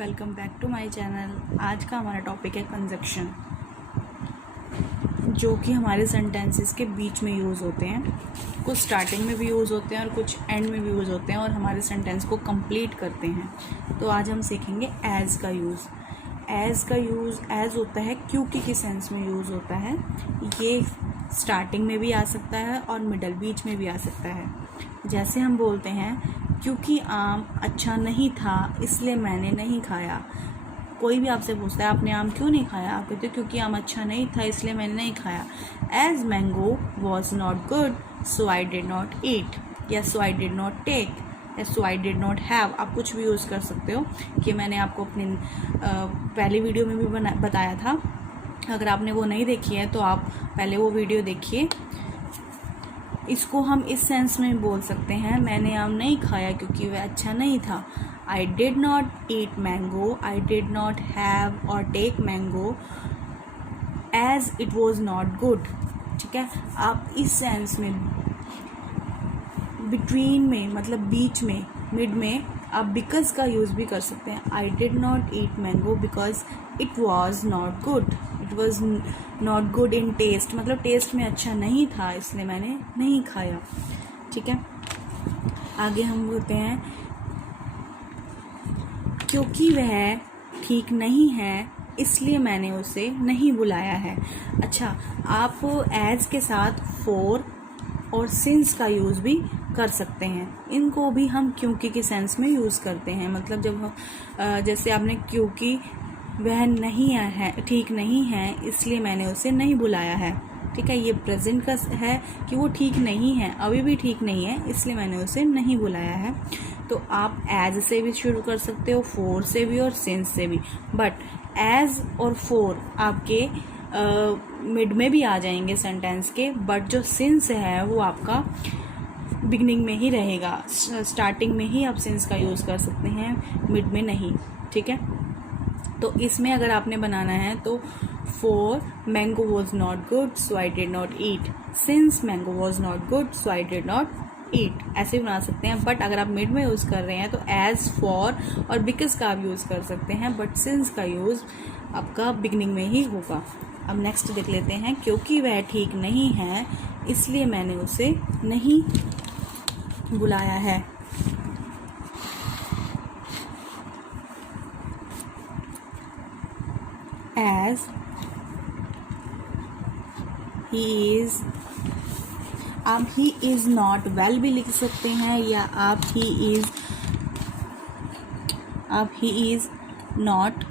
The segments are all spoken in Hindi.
Welcome back to my channel. आज का हमारा टॉपिक है कंजक्शन, जो कि हमारे सेंटेंसेस के बीच में यूज़ होते हैं। कुछ स्टार्टिंग में भी यूज़ होते हैं और कुछ एंड में भी यूज़ होते हैं और हमारे सेंटेंस को कंप्लीट करते हैं। तो आज हम सीखेंगे एज़ का यूज़। एज़ का यूज़ एज़ होता है क्योंकि के सेंस में यूज़ होता है। ये स्टार्टिंग में भी आ सकता है और मिडल बीच में भी आ सकता है। जैसे हम बोलते हैं क्योंकि आम अच्छा नहीं था इसलिए मैंने नहीं खाया। कोई भी आपसे पूछता है आपने आम क्यों नहीं खाया, आप कहते हो क्योंकि आम अच्छा नहीं था इसलिए मैंने नहीं खाया। As mango was not good so I did not eat, या so I did not take, या so I did not have. आप कुछ भी यूज़ कर सकते हो। कि मैंने आपको अपनी पहली वीडियो में भी बताया था। अगर आपने वो नहीं देखी है तो आप पहले वो वीडियो देखिए। इसको हम इस सेंस में बोल सकते हैं, मैंने आम नहीं खाया क्योंकि वह अच्छा नहीं था। I did not eat mango, I did not have or take mango as it was not good। ठीक है, आप इस सेंस में बिटवीन में मतलब बीच में मिड में आप बिकॉज का यूज़ भी कर सकते हैं। I did not eat mango because it was not good, it was not good in taste, मतलब टेस्ट में अच्छा नहीं था इसलिए मैंने नहीं खाया। ठीक है, आगे हम बोलते हैं क्योंकि वह ठीक नहीं है इसलिए मैंने उसे नहीं बुलाया है। अच्छा, आप एज के साथ फॉर और सिंस का यूज़ भी कर सकते हैं। इनको भी हम क्योंकि के सेंस में यूज़ करते हैं। मतलब जब जैसे आपने क्योंकि वह नहीं है ठीक नहीं है इसलिए मैंने उसे नहीं बुलाया है। ठीक है, ये प्रेजेंट का है कि वो ठीक नहीं है, अभी भी ठीक नहीं है इसलिए मैंने उसे नहीं बुलाया है। तो आप एज से भी शुरू कर सकते हो, फोर से भी और सिंस से भी। बट एज और फोर आपके मिड में भी आ जाएंगे सेंटेंस के, बट जो सिंस है वो आपका बिगनिंग में ही रहेगा। स्टार्टिंग में ही आप सिंस का यूज़ कर सकते हैं, मिड में नहीं। ठीक है, तो इसमें अगर आपने बनाना है तो four mango was not good so I did not eat, since mango was not good so I did not ईट, ऐसे बना सकते हैं। बट अगर आप मिड में यूज़ कर रहे हैं तो एज, फॉर और बिकॉज का आप यूज़ कर सकते हैं, बट सिंस का यूज़ आपका बिगनिंग में ही होगा। अब नेक्स्ट देख लेते हैं, क्योंकि वह ठीक नहीं है इसलिए मैंने उसे नहीं बुलाया है। एज ही इज, आप ही इज नॉट वेल भी लिख सकते हैं, या आप ही इज नॉट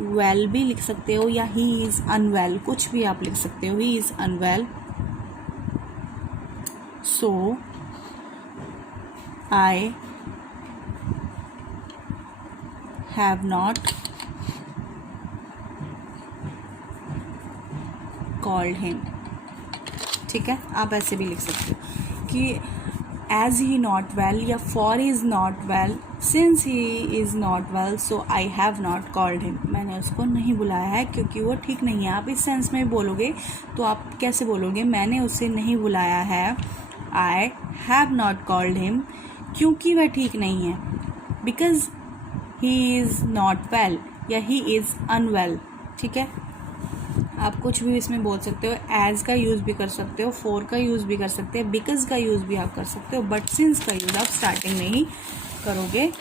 वेल भी लिख सकते हो, या ही इज अनवेल, कुछ भी आप लिख सकते हो। He is unwell so I have not called him. ठीक है, आप ऐसे भी लिख सकते हो कि एज ही नॉट वेल, या for is not well, since he is not well so I have not called him, मैंने उसको नहीं बुलाया है क्योंकि वो ठीक नहीं है। आप इस सेंस में बोलोगे तो आप कैसे बोलोगे, मैंने उसे नहीं बुलाया है, आई हैव नॉट कॉल्ड हिम, क्योंकि वह ठीक नहीं है, because he is not well, या ही इज अनवेल। ठीक है, आप कुछ भी इसमें बोल सकते हो। एज का यूज़ भी कर सकते हो, फॉर का यूज़ भी कर सकते हैं, बिकॉज का यूज़ भी आप कर सकते हो, बट सिंस का यूज़ आप स्टार्टिंग में ही करोगे।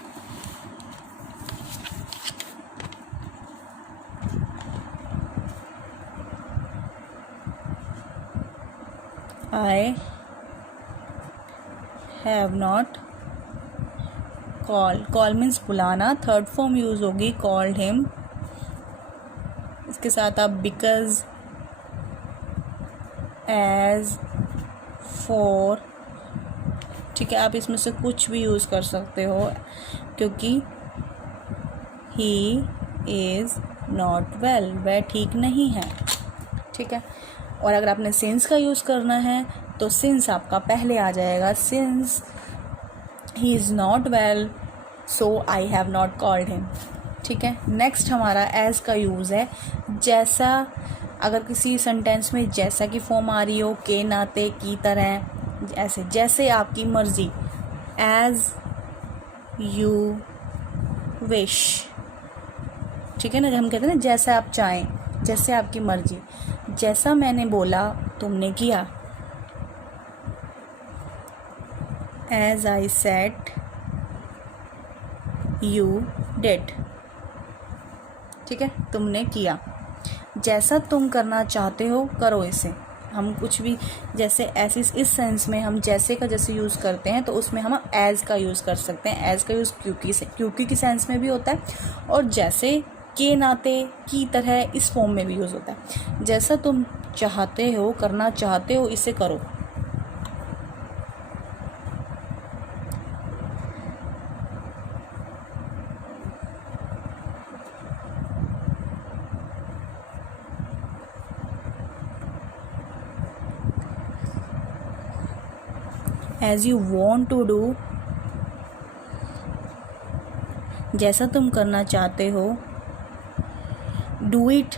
आई have not call, call means बुलाना, थर्ड फॉर्म यूज़ होगी कॉल्ड हिम। इसके साथ आप बिकॉज, एज, फॉर, ठीक है, आप इसमें से कुछ भी यूज़ कर सकते हो, क्योंकि ही इज़ नॉट वेल, वह ठीक नहीं है। ठीक है, और अगर आपने सिंस का यूज़ करना है तो सिंस आपका पहले आ जाएगा, since he is not well so I have not called him. ठीक है, नेक्स्ट हमारा एज का यूज़ है जैसा। अगर किसी सेंटेंस में जैसा की फॉर्म आ रही हो, के, नाते, की तरह, ऐसे, जैसे आपकी मर्जी, एज यू विश, ठीक है ना, हम कहते हैं ना जैसा आप चाहें, जैसे आपकी मर्जी। जैसा मैंने बोला तुमने किया। As I said you did। ठीक है, तुमने किया। जैसा तुम करना चाहते हो करो इसे। हम कुछ भी जैसे ऐसे इस सेंस में हम जैसे का जैसे यूज़ करते हैं तो उसमें हम एज का यूज़ कर सकते हैं। एज का यूज़ क्योंकि की सेंस में भी होता है और जैसे के नाते की तरह इस फॉर्म में भी यूज़ होता है। जैसा तुम चाहते हो करना चाहते हो इसे करो। As you want to do, जैसा तुम करना चाहते हो। Do it,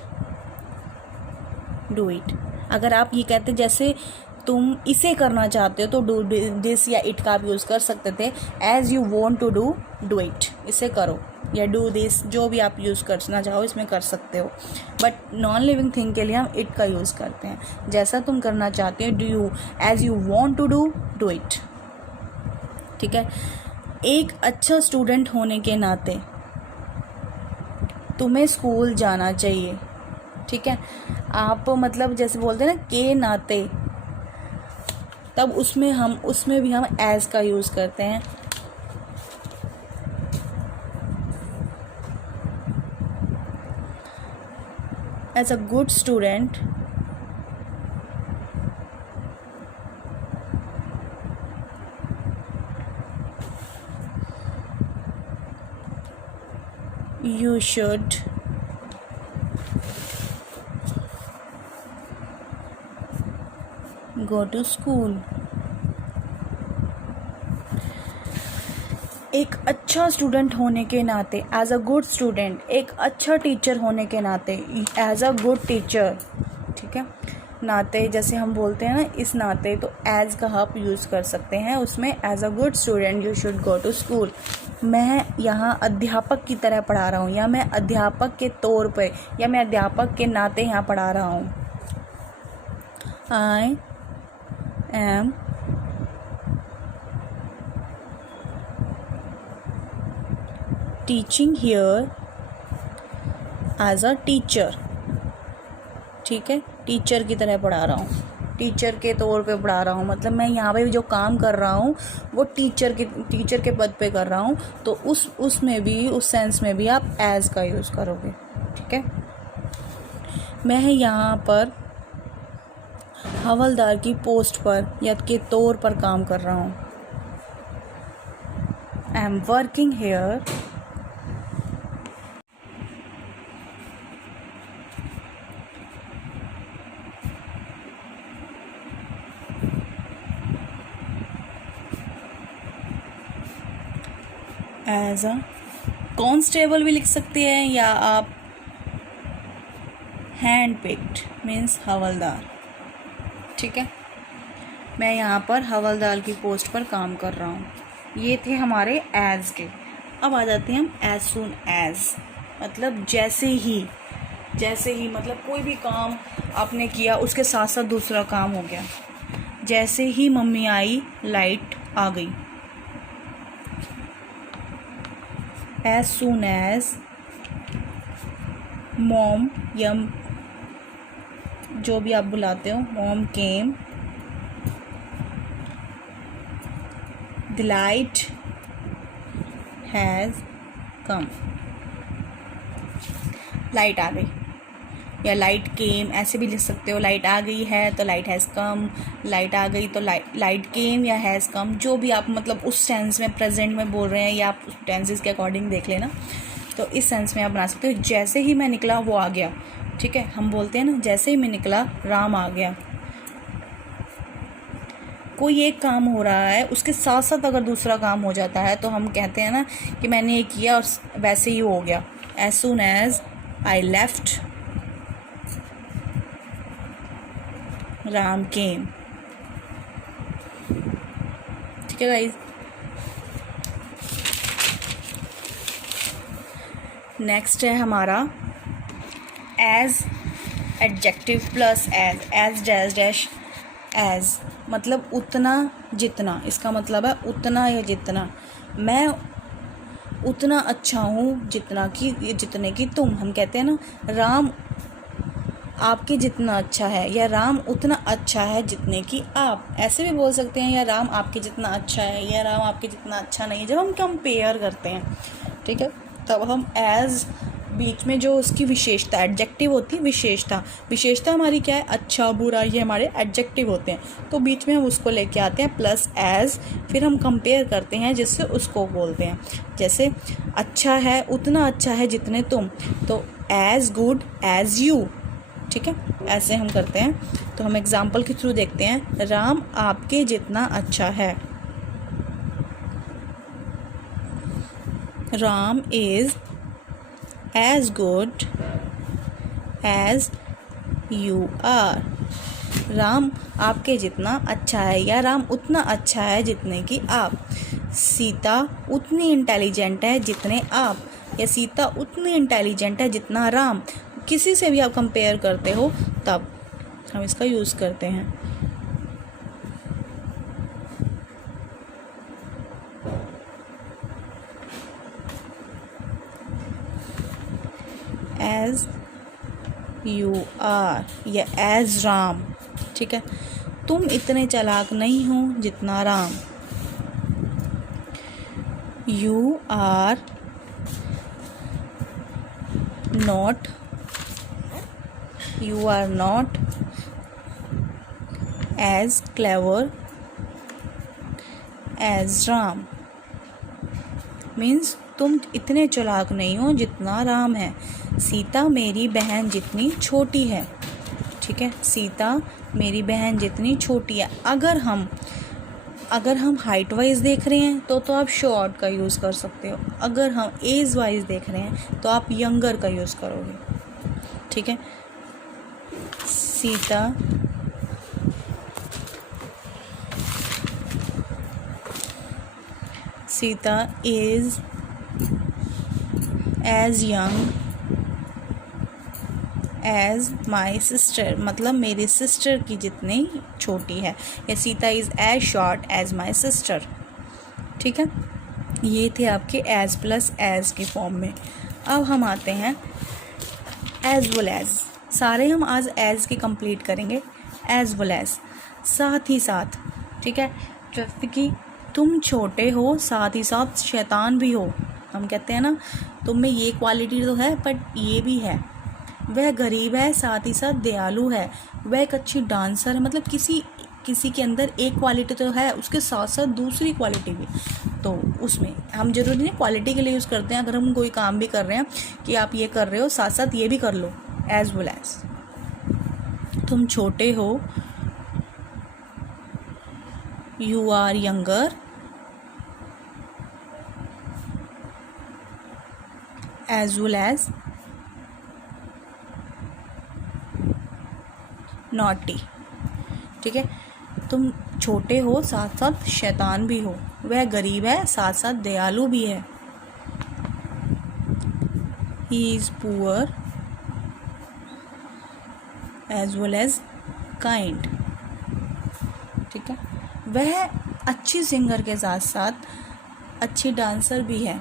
do it. अगर आप ये कहते जैसे तुम इसे करना चाहते हो तो डू दिस या इट का आप यूज़ कर सकते थे। As you want to do, do it, इसे करो, या डू दिस, जो भी आप यूज़ करना चाहो इसमें कर सकते हो। बट नॉन लिविंग थिंग के लिए हम इट का यूज़ करते हैं। जैसा तुम करना चाहते हो, do you, as you want to do, do it. ठीक है। एक अच्छा स्टूडेंट होने के नाते तुम्हें स्कूल जाना चाहिए। ठीक है, आप मतलब जैसे बोलते हैं ना के नाते, तब उसमें भी हम एज का यूज़ करते हैं। As a good student you should go to school। एक अच्छा स्टूडेंट होने के नाते, एज अ गुड स्टूडेंट, एक अच्छा टीचर होने के नाते, एज अ गुड टीचर। ठीक है, नाते जैसे हम बोलते हैं ना इस नाते, तो एज का आप यूज़ कर सकते हैं उसमें। As a good student you should go to school. मैं यहाँ अध्यापक की तरह पढ़ा रहा हूँ, या मैं अध्यापक के तौर पे, या मैं अध्यापक के नाते यहाँ पढ़ा रहा हूँ। I am teaching here as a teacher. ठीक है, टीचर की तरह पढ़ा रहा हूँ, टीचर के तौर पे पढ़ा रहा हूँ। मतलब मैं यहाँ पे जो काम कर रहा हूँ वो टीचर के पद पे कर रहा हूँ। तो उसमें भी, उस सेंस में भी आप एज का यूज़ करोगे। ठीक है, मैं यहाँ पर हवलदार की पोस्ट पर या के तौर पर काम कर रहा हूँ। I am working here as a constable भी लिख सकते हैं, या आप हैंड पिक्ड मीन्स हवलदार। ठीक है, मैं यहाँ पर हवलदार की पोस्ट पर काम कर रहा हूँ। ये थे हमारे एज के। अब आ जाते हैं हम एज सून एज, मतलब जैसे ही। जैसे ही मतलब कोई भी काम आपने किया उसके साथ साथ दूसरा काम हो गया। जैसे ही मम्मी आई लाइट आ गई। एज सून एज मॉम, या जो भी आप बुलाते हो, mom came, the light has come. Light आ गई, या लाइट केम ऐसे भी लिख सकते हो। लाइट आ गई है तो लाइट हैज़ कम, लाइट आ गई तो लाइट केम या हैज़ कम, जो भी आप मतलब उस सेंस में प्रेजेंट में बोल रहे हैं, या आप टेंसेस के अकॉर्डिंग देख लेना। तो इस सेंस में आप बना सकते हो। जैसे ही मैं निकला वो आ गया। ठीक है, हम बोलते हैं ना जैसे ही मैं निकला राम आ गया। कोई एक काम हो रहा है उसके साथ साथ अगर दूसरा काम हो जाता है तो हम कहते हैं ना कि मैंने ये किया और वैसे ही हो गया। As soon as I left Ram came. ठीक है गाइस, नेक्स्ट है हमारा as adjective plus as dash dash as, मतलब उतना जितना, इसका मतलब है उतना या जितना। मैं उतना अच्छा हूँ जितने की तुम। हम कहते हैं ना राम आपके जितना अच्छा है, या राम उतना अच्छा है जितने की आप। ऐसे भी बोल सकते हैं, या राम आपके जितना अच्छा है, या राम आपके जितना अच्छा नहीं है। जब हम कंपेयर करते हैं, ठीक है, तब हम एज बीच में जो उसकी विशेषता एडजेक्टिव होती है, विशेषता हमारी क्या है, अच्छा बुरा, ये हमारे एडजेक्टिव होते हैं। तो बीच में हम उसको लेके आते हैं प्लस एज, फिर हम कंपेयर करते हैं जिससे उसको बोलते हैं। जैसे अच्छा है, उतना अच्छा है जितने तुम, तो एज गुड एज यू, ठीक है, ऐसे हम करते हैं। तो हम एग्जाम्पल के थ्रू देखते हैं। राम आपके जितना अच्छा है, Ram is as good as you are. Ram आपके जितना अच्छा है, या राम उतना अच्छा है जितने की आप। सीता उतनी इंटेलिजेंट है जितने आप, या सीता उतनी इंटेलिजेंट है जितना राम। किसी से भी आप कंपेयर करते हो तब हम इसका यूज़ करते हैं। एज यू आर या एज राम, ठीक है। तुम इतने चालाक नहीं हो जितना Ram. You are not as clever as Ram. Means तुम इतने चालाक नहीं हो जितना राम है। सीता मेरी बहन जितनी छोटी है, ठीक है, सीता मेरी बहन जितनी छोटी है। अगर हम हाइट वाइज देख रहे हैं तो आप शॉर्ट का यूज़ कर सकते हो। अगर हम एज वाइज देख रहे हैं तो आप यंगर का यूज़ करोगे, ठीक है। Sita is as young as my sister, मतलब मेरी सिस्टर की जितनी छोटी है। या Sita is as short as my sister, ठीक है। ये थे आपके एज प्लस एज के फॉर्म में। अब हम आते हैं एज वेल एज। सारे हम आज एज के कंप्लीट करेंगे। एज वेल एज, साथ ही साथ, ठीक है। जैसे कि तुम छोटे हो, साथ ही साथ शैतान भी हो। हम कहते हैं ना तुम में ये क्वालिटी तो है बट ये भी है। वह गरीब है, साथ ही साथ दयालु है। वह एक अच्छी डांसर है, मतलब किसी के अंदर एक क्वालिटी तो है, उसके साथ साथ दूसरी क्वालिटी भी। तो उसमें हम जरूरी नहीं क्वालिटी के लिए यूज़ करते हैं। अगर हम कोई काम भी कर रहे हैं कि आप ये कर रहे हो, साथ साथ ये भी कर लो। एज वेल एज, तुम छोटे हो, you are younger, as well as naughty, ठीक है। तुम छोटे हो, साथ साथ शैतान भी हो। वह गरीब है, साथ साथ दयालु भी है। He is poor as well as kind, ठीक है। वह अच्छी सिंगर के साथ साथ अच्छी डांसर भी है।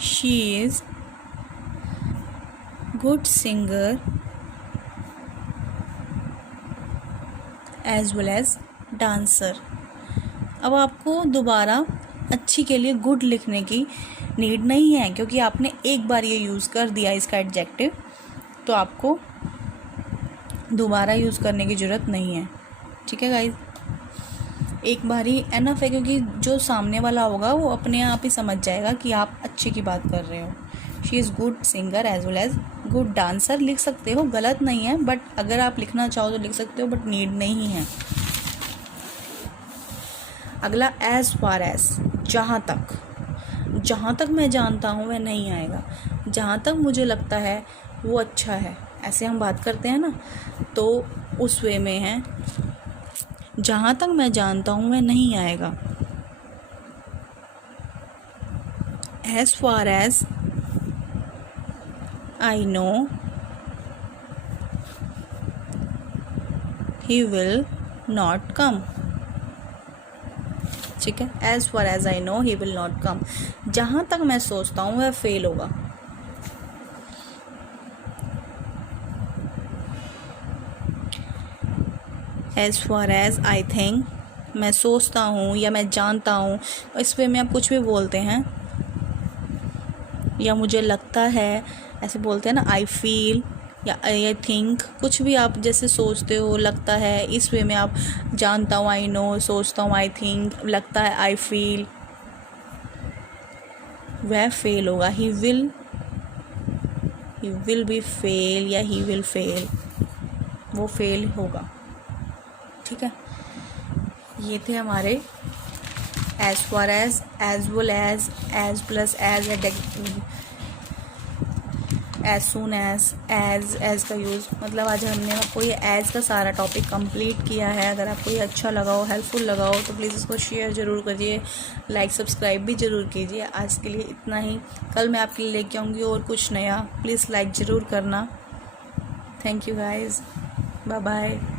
She is good singer as well as dancer. अब आपको दोबारा अच्छी के लिए गुड लिखने की नीड नहीं है, क्योंकि आपने एक बार ये यूज़ कर दिया इसका एडजेक्टिव, तो आपको दोबारा यूज़ करने की ज़रूरत नहीं है, ठीक है गाइज। एक बार ही एनफ है, क्योंकि जो सामने वाला होगा वो अपने आप ही समझ जाएगा कि आप अच्छे की बात कर रहे हो। She is good singer as well as good dancer लिख सकते हो, गलत नहीं है, बट अगर आप लिखना चाहो तो लिख सकते हो, बट नीड नहीं है। अगला एज फार एज, जहाँ तक मैं जानता हूँ वह नहीं आएगा। जहाँ तक मुझे लगता है वो अच्छा है, ऐसे हम बात करते हैं ना, तो उस वे में है जहाँ तक मैं जानता हूँ वह नहीं आएगा। As far as I know he will not come. ठीक है, as far as I know he will not come, जहाँ तक मैं सोचता हूँ वह फेल होगा। As far as I think, मैं सोचता हूँ या मैं जानता हूँ, इस वे में आप कुछ भी बोलते हैं, या मुझे लगता है ऐसे बोलते हैं ना, आई फील या आई थिंक, कुछ भी आप जैसे सोचते हो, लगता है, इस वे में आप जानता हूँ आई नो, सोचता हूँ आई थिंक, लगता है आई फील, वह फेल होगा। ही विल बी फेल या ही विल फेल, वो फेल होगा। ठीक है, ये थे हमारे as far as well as plus as, as soon as का यूज़, मतलब आज हमने आपको ये एज का सारा टॉपिक कंप्लीट किया है। अगर आपको ये अच्छा लगा हो, हेल्पफुल लगा हो, तो प्लीज़ इसको शेयर ज़रूर करिए, लाइक सब्सक्राइब भी ज़रूर कीजिए। आज के लिए इतना ही, कल मैं आपके लिए लेके आऊँगी और कुछ नया, प्लीज़ लाइक ज़रूर करना। Thank you guys, bye bye.